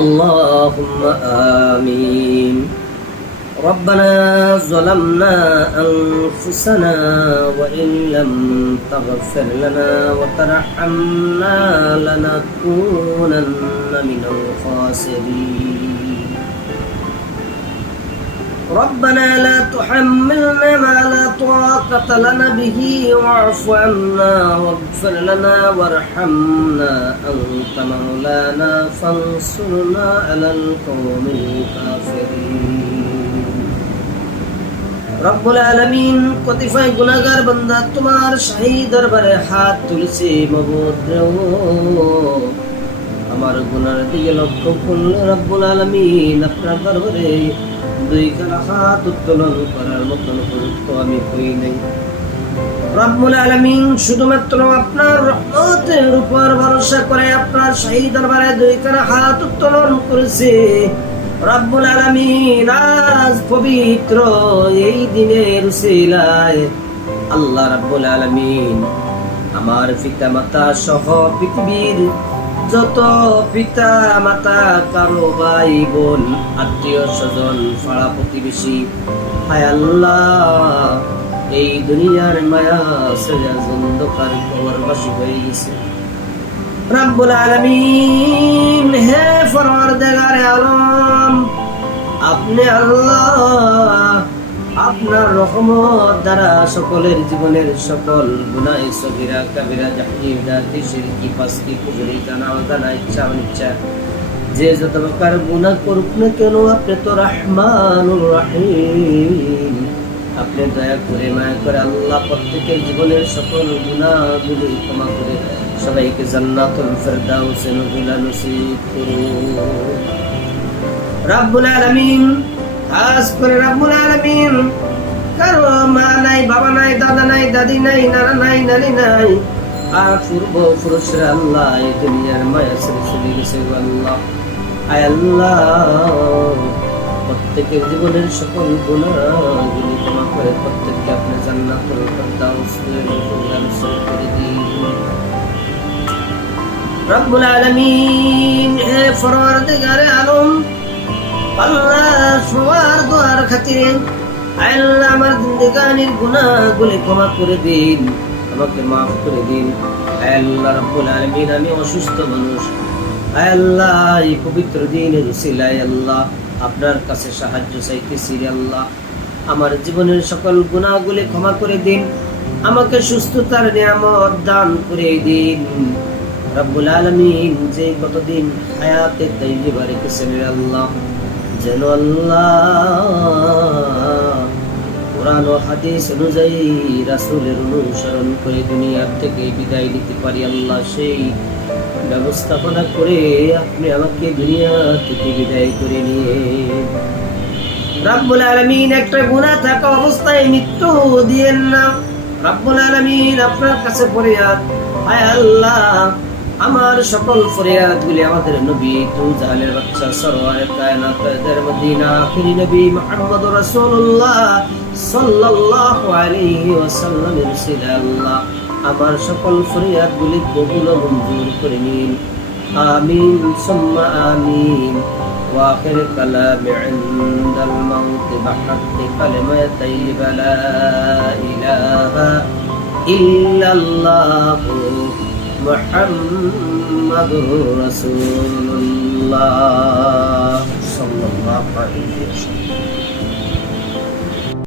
اللهم آمين. ربنا ظلمنا أنفسنا وإن لم تغفر لنا وترحمنا لنكونن من الخاسرين. ربنا لا تحملنا ما لا طاقة لنا به واعف عنا واغفر لنا وارحمنا أنت مولانا فانصرنا على القوم الكافرين. রব্বুল আলামিন কতিপয় গুনাহগার বান্দা তোমার শাহী দরবারে হাত তুলেছে মাবুদ, আমার গুনার দিকে লক্ষ্য করলে রব্বুল আলামিন আপনার দরবারে দুই খানা হাত উত্তোলন করার মতন উপযুক্ত আমি হই নাই। রব্বুল আলামিন শুধুমাত্র আপনার রহমতের উপর ভরসা করে আপনার শাহী দরবারে দুই খানা হাত উত্তোলন করেছে। রব্বুল আলামিন আজ পবিত্র এই দিনের উসিলায় আল্লাহ রব্বুল আলামিন আমার পিতা মাতা সহ পৃথিবীর যত পিতা মাতা, কারো ভাই বোন, আত্মীয় স্বজন, পাড়া প্রতিবেশী, হায় আল্লাহ এই দুনিয়ার মায়া সেজা অন্ধকার কবরবাসী হয়ে গেছে। রব্বুল আলামিন হে পরওয়ারদিগার আলম, আপনি আল্লাহ আপনার রহমত দ্বারা সকলের জীবনের সকল গুনাহ সগীরা কাবিরা জাহিরা শিরকি ফাসকি কুফরি জানা অজানা ইচ্ছা অনিচ্ছা যে যত প্রকার গুনাহ করুক না কেন আপনি তো রহমানুর রহিম, আপনি দয়া করে মায়া করে আল্লাহ প্রত্যেকের জীবনের সকল গুনাহগুলি ক্ষমা করে সবাইকে জান্নাতুল ফেরদাউসে নজিলা নসিব করুন। রব্বুল আলামিন খাস করে রব্বুল আলামিন কারো মা নাই, বাবা নাই, দাদা নাই, দাদি নাই, নানা নাই, নানি নাই, আর পূর্ব পুরুষরা আল্লাহ এই দুনিয়ার মায়া ছেড়ে চলে গেছে আল্লাহ। আয় আল্লাহ প্রত্যেকের জীবনের সকল গুনাহগুলি ক্ষমা করে প্রত্যেককে আপনি জান্নাতুল ফেরদাউসে নজিলা নসিব করে দিন। রব্বুল আলামিন হে পরওয়ারদিগার আলম, আল্লাহ সবার দোয়ার খাতিরে আল্লাহ আমার জিন্দেগানির গুনাহগুলি ক্ষমা করে দিন, আমাকে মাফ করে দিন। আল্লাহ রব্বুল আলামিন আমি অসুস্থ মানুষ, আল্লাহ এই পবিত্র দিনের উসিলায় আল্লাহ আপনার কাছে সাহায্য চাইতেছি। আল্লাহ আমার জীবনের সকল গুনাহগুলি ক্ষমা করে দিন, আমাকে সুস্থতার নিয়ামত দান করে দিন। রব্বুল আলামিন যে কতদিন হায়াতে তাইয়্যিবা রেখেছেন আল্লাহ, যেন আল্লাহ কোরআন ও হাদিস অনুযায়ী রাসূলের অনুসরণ করে দুনিয়ার থেকে বিদায় নিতে পারি আল্লাহ, সেই ব্যবস্থাপনা করে আপনি আমাকে দুনিয়া থেকে বিদায় করে নিয়ে। রব্বুল আলামিন একটা গুনাহ থাকা অবস্থায় মৃত্যু দিয়েন না। রব্বুল আলামিন আপনার কাছে ফরিয়াদ, হায় আল্লাহ আমার সকল ফরিয়াদগুলি আমাদের নবী তু জাহালের বাচ্চা সরওয়ারে কায়নাত তাদের মদিনা আখিরি নবী মুহাম্মদুর রাসূলুল্লাহ সাল্লাল্লাহু আলাইহি ওয়াসাল্লামের উসিলা আল্লাহ আমার সকল ফরিয়াদগুলি কবুল ও মঞ্জুর করে নিন। আমিন সুম্মা আমিন। ওয়া আখির কালামি ইনদাল মাউত বিহাক্কি কালিমাতাই লা ইলাহা ইল্লাল্লাহ মুহাম্মাদুর রাসূলুল্লাহ সাল্লাল্লাহু আলাইহি ওয়াসাল্লাম।